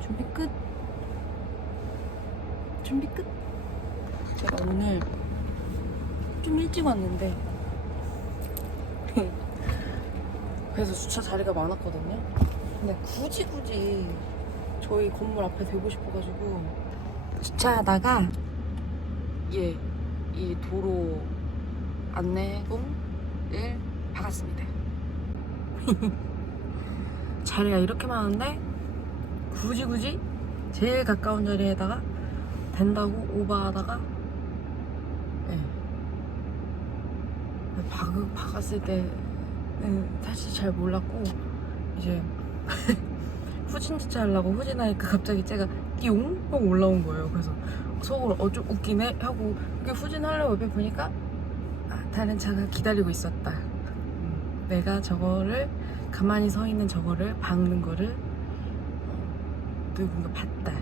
준비 끝. 준비 끝. 제가 오늘 좀 일찍 왔는데 그래서 주차 자리가 많았거든요. 근데 굳이 굳이 저희 건물 앞에 대고 싶어가지고 주차하다가 예, 이 도로 안내공을 박았습니다. 자리가 이렇게 많은데 굳이 굳이 제일 가까운 자리에다가 된다고 오버하다가 예. 박, 박았을 때는 사실 잘 몰랐고 이제 후진 주차하려고 후진하니까 갑자기 제가 띠용 하고 올라온 거예요. 그래서 속으로 어 좀 웃기네 하고 이렇게 후진하려고 옆에 보니까 아, 다른 차가 기다리고 있었다. 음, 내가 저거를 가만히 서 있는 저거를 박는 거를 어, 누군가 봤다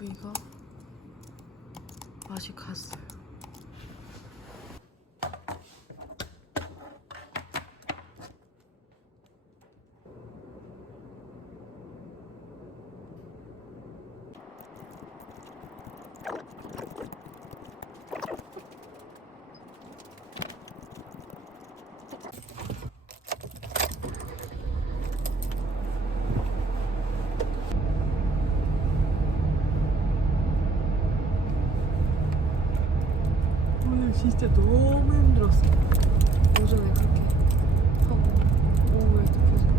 부위가 맛이 갔어요. 오늘 진짜 너무 힘들었어. 오전에 그렇게 하고 오후에 또 계속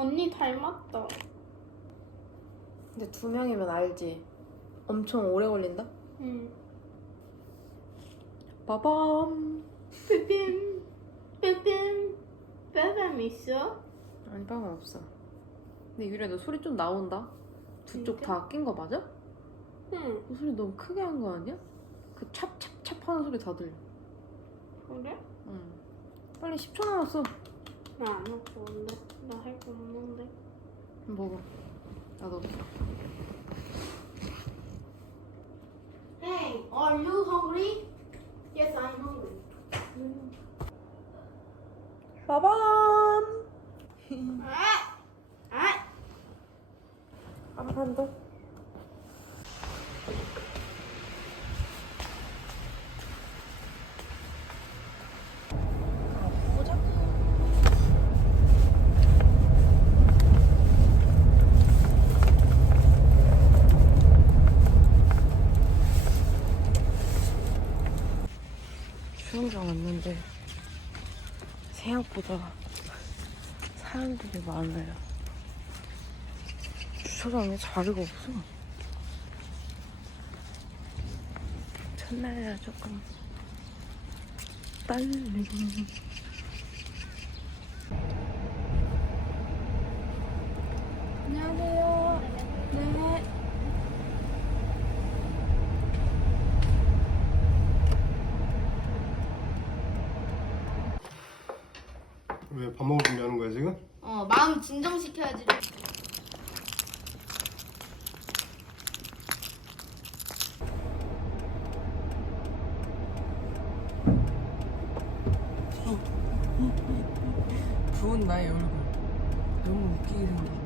언니 닮았다. 근데 두 명이면 알지. 엄청 오래 걸린다. 응. 빠밤. 삐빔 삐빔 빠밤 있어? 아니 빠밤 없어. 근데 유리야 너 소리 좀 나온다. 두 쪽? 다 낀 거 맞아? 응. 그 소리 너무 크게 한 거 아니야? 그 찹찹찹 하는 소리 다 들려. 그래? 응. 빨리 10초 남았어. 나안할 건데. 나할 거 없는데. 먹어. 나도. Hey, are you hungry? Yes, I'm hungry. 빠밤. 아! 아! 더. 수영장 왔는데 생각보다 사람들이 많아요. 주차장에 자리가 없어. 첫날이라 조금. 안녕하세요. 네. 왜밥 먹을 준비하는 거야 지금? 어, 마음 진정시켜야지. 부은 나의 얼굴. 너무 웃기게. 계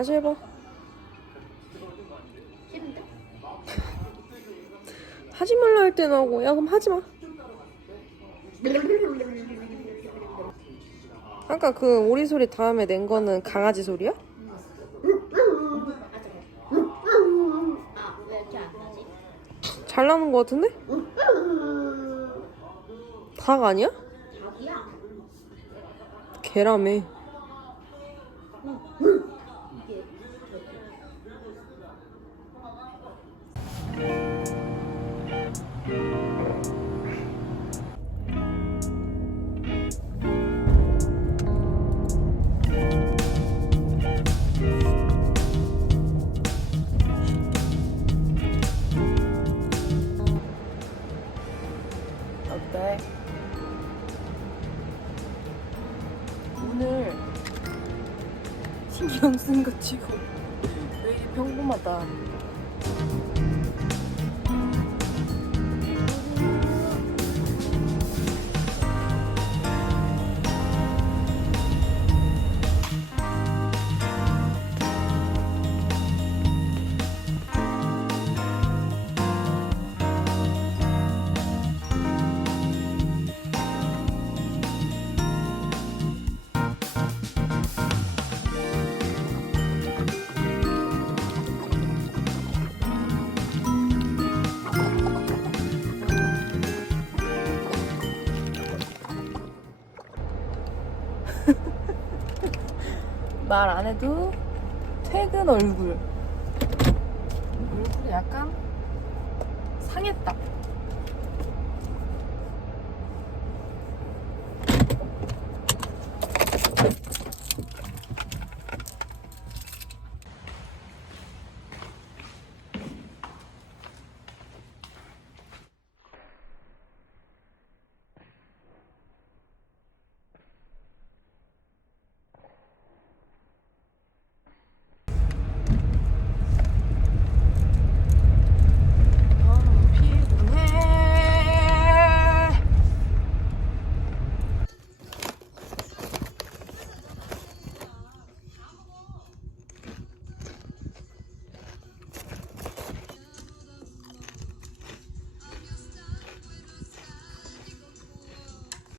다시 해봐. 하지 말라 할 때는 하고, 야, 그럼 하지 마. 아까 그 오리 소리 다음에 낸 거는 강아지 소리야? 잘 나는 거 같은데? 닭 아니야? 닭이야. 개라며. 쓴거 치고 왜 이리 평범하다. 말 안 해도 퇴근 얼굴. 얼굴이 약간 상했다.